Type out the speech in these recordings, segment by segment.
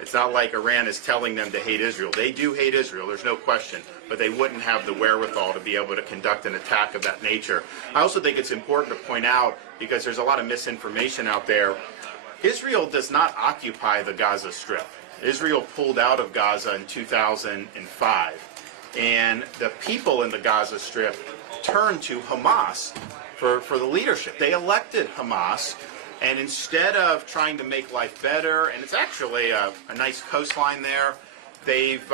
It's not like Iran is telling them to hate Israel. They do hate Israel, there's no question, but they wouldn't have the wherewithal to be able to conduct an attack of that nature. I also think it's important to point out, because there's a lot of misinformation out there, Israel does not occupy the Gaza Strip. Israel pulled out of Gaza in 2005, and the people in the Gaza Strip turned to Hamas for the leadership. They elected Hamas, and instead of trying to make life better, and it's actually a nice coastline there, they've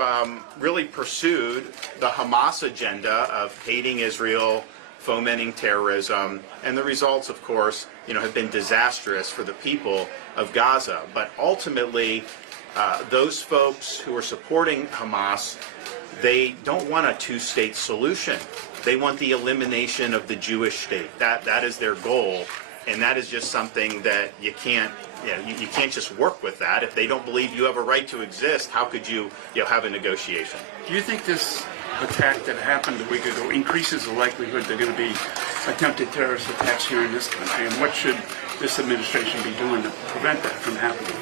really pursued the Hamas agenda of hating Israel, fomenting terrorism, and the results, of course, have been disastrous for the people of Gaza. But ultimately, those folks who are supporting Hamas, they don't want a two-state solution. They want the elimination of the Jewish state. That is their goal, and that is just something that you can't just work with that. If they don't believe you have a right to exist, how could you have a negotiation? Do you think this attack that happened a week ago increases the likelihood there are going to be attempted terrorist attacks here in this country, and what should this administration be doing to prevent that from happening?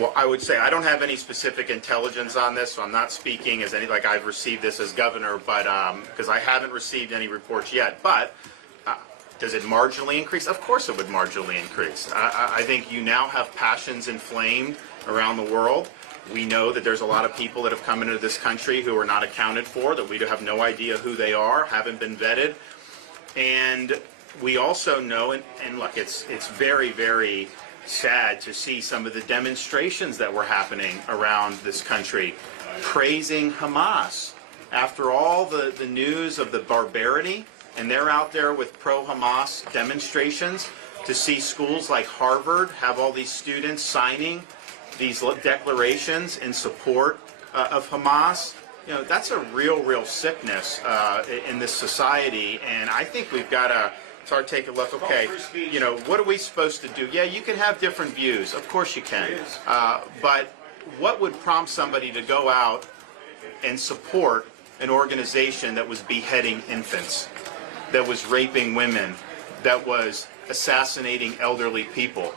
Well, I would say I don't have any specific intelligence on this, so I'm not speaking as like I've received this as governor, but because I haven't received any reports yet. But does it marginally increase? Of course it would marginally increase. I think you now have passions inflamed around the world. We know that there's a lot of people that have come into this country who are not accounted for, that we have no idea who they are, haven't been vetted. And we also know, and look, it's very, very sad to see some of the demonstrations that were happening around this country praising Hamas. After all the news of the barbarity, and they're out there with pro-Hamas demonstrations, to see schools like Harvard have all these students signing these declarations in support of Hamas, that's a real sickness in this society, and I think we've got to start taking a look. Okay, what are we supposed to do? Yeah, you can have different views, of course you can, but what would prompt somebody to go out and support an organization that was beheading infants, that was raping women, that was assassinating elderly people?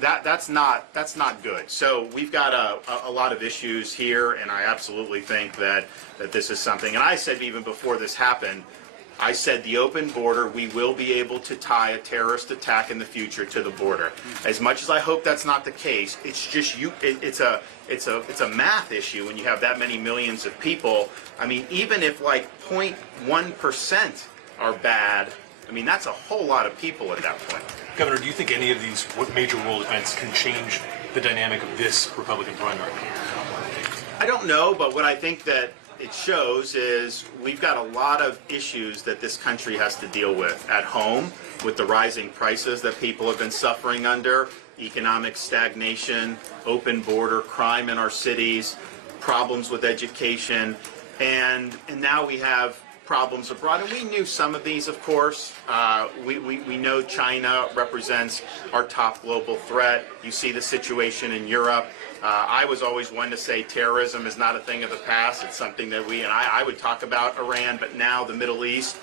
That's not good. So we've got a lot of issues here, and I absolutely think that this is something. And I said even before this happened, I said the open border, we will be able to tie a terrorist attack in the future to the border. As much as I hope that's not the case, it's just it's a math issue when you have that many millions of people. I mean, even if like 0.1% are bad, I mean, that's a whole lot of people at that point. Governor, do you think any of these major world events can change the dynamic of this Republican primary? I don't know, but what I think that it shows is we've got a lot of issues that this country has to deal with at home, with the rising prices that people have been suffering under, economic stagnation, open border, crime in our cities, problems with education, and now we have problems abroad, and we knew some of these, of course. We know China represents our top global threat. You see the situation in Europe. I was always one to say terrorism is not a thing of the past. It's something that I would talk about Iran, but now the Middle East,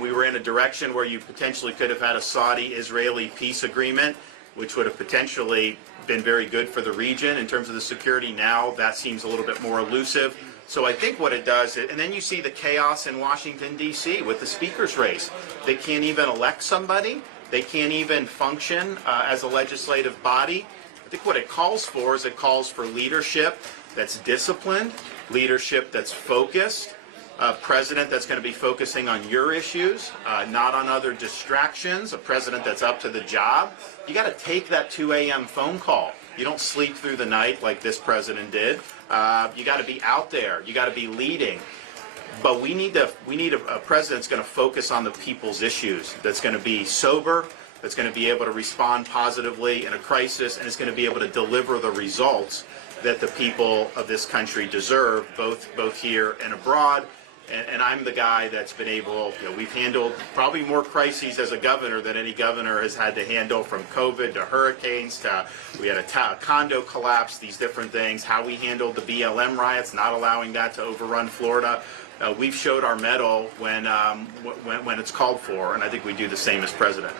we were in a direction where you potentially could have had a Saudi-Israeli peace agreement, which would have potentially been very good for the region in terms of the security. Now that seems a little bit more elusive. So I think what it does, and then you see the chaos in Washington, D.C. with the speaker's race. They can't even elect somebody. They can't even function as a legislative body. I think what it calls for is it calls for leadership that's disciplined, leadership that's focused, a president that's going to be focusing on your issues, not on other distractions, a president that's up to the job. You got to take that 2 a.m. phone call. You don't sleep through the night like this president did. You got to be out there. You got to be leading. But we need a president that's going to focus on the people's issues, that's going to be sober, that's going to be able to respond positively in a crisis, and is going to be able to deliver the results that the people of this country deserve, both here and abroad. And I'm the guy that's been able, we've handled probably more crises as a governor than any governor has had to handle, from COVID to hurricanes to, we had a condo collapse, these different things, how we handled the BLM riots, not allowing that to overrun Florida. We've showed our mettle when it's called for, and I think we do the same as president.